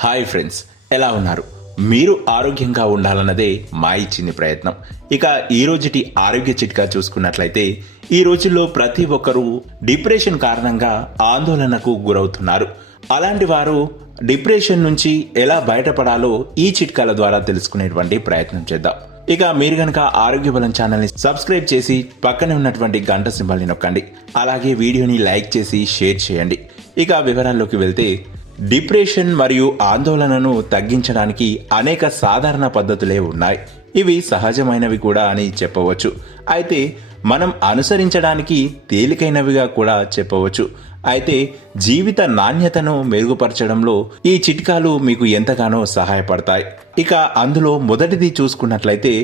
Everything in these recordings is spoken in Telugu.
హాయ్ ఫ్రెండ్స్, ఎలా ఉన్నారు? మీరు ఆరోగ్యంగా ఉండాలన్నదే మా ఇచ్చింది ప్రయత్నం. ఇక ఈ రోజుటి ఆరోగ్య చిట్కా చూసుకున్నట్లయితే, ఈ రోజుల్లో ప్రతి ఒక్కరూ డిప్రెషన్ కారణంగా ఆందోళనకు గురవుతున్నారు. అలాంటి వారు డిప్రెషన్ నుంచి ఎలా బయటపడాలో ఈ చిట్కాల ద్వారా తెలుసుకునేటువంటి ప్రయత్నం చేద్దాం. ఇక మీరు గనక ఆరోగ్య బలం ఛానల్ని సబ్స్క్రైబ్ చేసి పక్కనే ఉన్నటువంటి గంట సింబల్ని నొక్కండి. అలాగే వీడియోని లైక్ చేసి షేర్ చేయండి. ఇక వివరాల్లోకి వెళ్తే, డిప్రెషన్ మరియు ఆందోళనను తగ్గించడానికి అనేక సాధారణ పద్ధతులే ఉన్నాయి. ఇవి సహజమైనవి కూడా అని చెప్పవచ్చు. అయితే మనం అనుసరించడానికి తేలికైనవిగా కూడా చెప్పవచ్చు. అయితే జీవిత నాణ్యతను మెరుగుపరచడంలో ఈ చిట్కాలు మీకు ఎంతగానో సహాయపడతాయి. ఇక అందులో మొదటిది చూసుకున్నట్లయితే,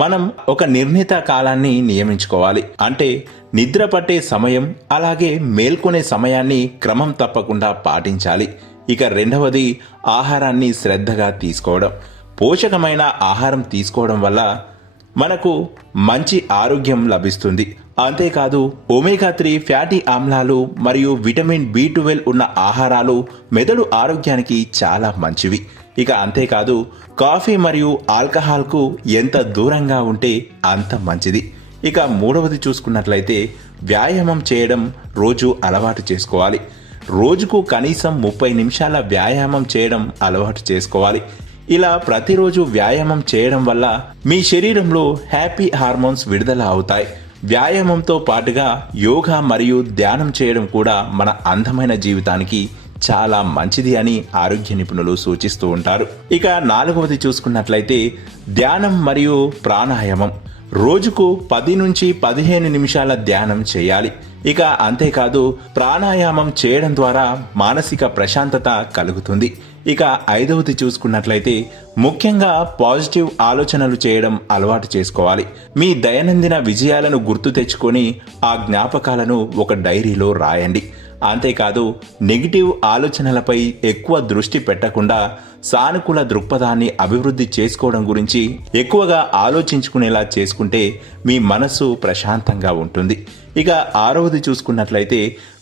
మనం ఒక నిర్ణీత కాలాన్ని నియమించుకోవాలి. అంటే నిద్ర పట్టే సమయం, అలాగే మేల్కొనే సమయాన్ని క్రమం తప్పకుండా పాటించాలి. ఇక రెండవది, ఆహారాన్ని శ్రద్ధగా తీసుకోవడం. పోషకమైన ఆహారం తీసుకోవడం వల్ల మనకు మంచి ఆరోగ్యం లభిస్తుంది. అంతేకాదు, ఒమేగా 3 ఫ్యాటీ ఆమ్లాలు మరియు విటమిన్ B12 ఉన్న ఆహారాలు మెదడు ఆరోగ్యానికి చాలా మంచివి. ఇక అంతేకాదు, కాఫీ మరియు ఆల్కహాల్కు ఎంత దూరంగా ఉంటే అంత మంచిది. ఇక మూడవది చూసుకున్నట్లయితే, వ్యాయామం చేయడం రోజు అలవాటు చేసుకోవాలి. రోజుకు కనీసం 30 నిమిషాల వ్యాయామం చేయడం అలవాటు చేసుకోవాలి. ఇలా ప్రతిరోజు వ్యాయామం చేయడం వల్ల మీ శరీరంలో హ్యాపీ హార్మోన్స్ విడుదల అవుతాయి. వ్యాయామంతో పాటుగా యోగా మరియు ధ్యానం చేయడం కూడా మన అందమైన జీవితానికి చాలా మంచిది అని ఆరోగ్య నిపుణులు సూచిస్తూ ఉంటారు. ఇక నాలుగవది చూసుకున్నట్లయితే, ధ్యానం మరియు ప్రాణాయామం. రోజుకు 10 నుంచి 15 నిమిషాల ధ్యానం చేయాలి. ఇక అంతేకాదు, ప్రాణాయామం చేయడం ద్వారా మానసిక ప్రశాంతత కలుగుతుంది. ఇక ఐదవది చూసుకున్నట్లయితే, ముఖ్యంగా పాజిటివ్ ఆలోచనలు చేయడం అలవాటు చేసుకోవాలి. మీ దైనందిన విజయాలను గుర్తు తెచ్చుకొని ఆ జ్ఞాపకాలను ఒక డైరీలో రాయండి. అంతేకాదు, నెగిటివ్ ఆలోచనలపై ఎక్కువ దృష్టి పెట్టకుండా సానుకూల దృక్పథాన్ని అభివృద్ధి చేసుకోవడం గురించి ఎక్కువగా ఆలోచించుకునేలా చేసుకుంటే మీ మనస్సు ప్రశాంతంగా ఉంటుంది. ఇక ఆరవది చూసుకున్నట్లయితే,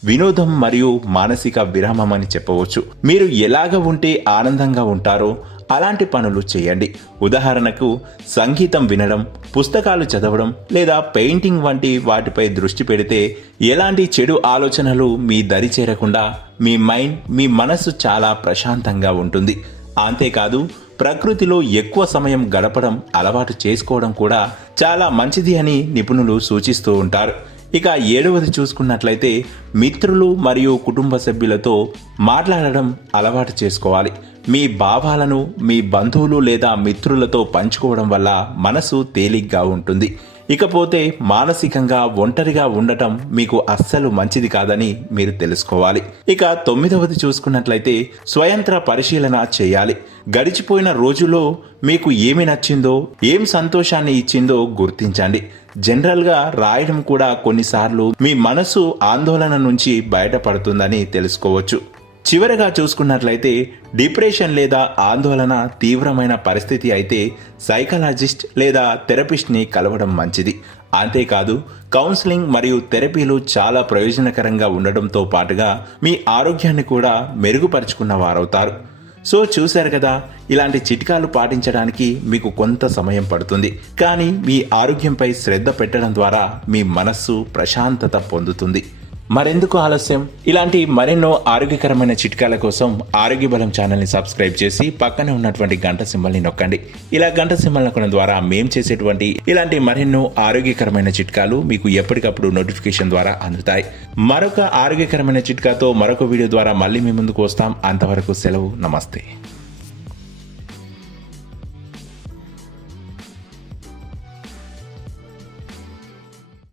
వినోదం మరియు మానసిక విరామం అని చెప్పవచ్చు. మీరు ఎలాగ ఉంటే ఆనందంగా ఉంటారో అలాంటి పనులు చేయండి. ఉదాహరణకు, సంగీతం వినడం, పుస్తకాలు చదవడం లేదా పెయింటింగ్ వంటి వాటిపై దృష్టి పెడితే ఎలాంటి చెడు ఆలోచనలు మీ దరి చేరకుండా మీ మనస్సు చాలా ప్రశాంతంగా ఉంటుంది. అంతేకాదు, ప్రకృతిలో ఎక్కువ సమయం గడపడం అలవాటు చేసుకోవడం కూడా చాలా మంచిది అని నిపుణులు సూచిస్తూ ఉంటారు. ఇక ఏడవది చూసుకున్నట్లయితే, మిత్రులు మరియు కుటుంబ సభ్యులతో మాట్లాడడం అలవాటు చేసుకోవాలి. మీ భావాలను మీ బంధువులు లేదా మిత్రులతో పంచుకోవడం వల్ల మనసు తేలిగ్గా ఉంటుంది. ఇకపోతే మానసికంగా ఒంటరిగా ఉండటం మీకు అస్సలు మంచిది కాదని మీరు తెలుసుకోవాలి. ఇక 9వది చూసుకున్నట్లయితే, స్వయంత్ర పరిశీలన చేయాలి. గడిచిపోయిన రోజులో మీకు ఏమి నచ్చిందో, ఏం సంతోషాన్ని ఇచ్చిందో గుర్తించండి. జనరల్గా రాయడం కూడా కొన్నిసార్లు మీ మనసు ఆందోళన నుంచి బయటపడుతుందని తెలుసుకోవచ్చు. చివరగా చూసుకున్నట్లయితే, డిప్రెషన్ లేదా ఆందోళన తీవ్రమైన పరిస్థితి అయితే సైకాలజిస్ట్ లేదా థెరపిస్ట్ని కలవడం మంచిది. అంతేకాదు, కౌన్సిలింగ్ మరియు థెరపీలు చాలా ప్రయోజనకరంగా ఉండడంతో పాటుగా మీ ఆరోగ్యాన్ని కూడా మెరుగుపరుచుకున్న వారవుతారు. సో చూశారు కదా, ఇలాంటి చిట్కాలు పాటించడానికి మీకు కొంత సమయం పడుతుంది. కానీ మీ ఆరోగ్యంపై శ్రద్ధ పెట్టడం ద్వారా మీ మనస్సు ప్రశాంతత పొందుతుంది. మరెందుకు ఆలస్యం? ఇలాంటి మరెన్నో ఆరోగ్యకరమైన చిట్కాల కోసం ఆరోగ్య బలం ఛానల్ని సబ్స్క్రైబ్ చేసి పక్కనే ఉన్నటువంటి గంట సింబల్ని నొక్కండి. ఇలా గంట సింబల్ నొక్కడం ద్వారా మేము చేసేటువంటి ఇలాంటి మరెన్నో ఆరోగ్యకరమైన చిట్కాలు మీకు ఎప్పటికప్పుడు నోటిఫికేషన్ ద్వారా అందుతాయి. మరొక ఆరోగ్యకరమైన చిట్కాతో మరొక వీడియో ద్వారా మళ్ళీ మీ ముందుకు వస్తాం. అంతవరకు సెలవు. నమస్తే.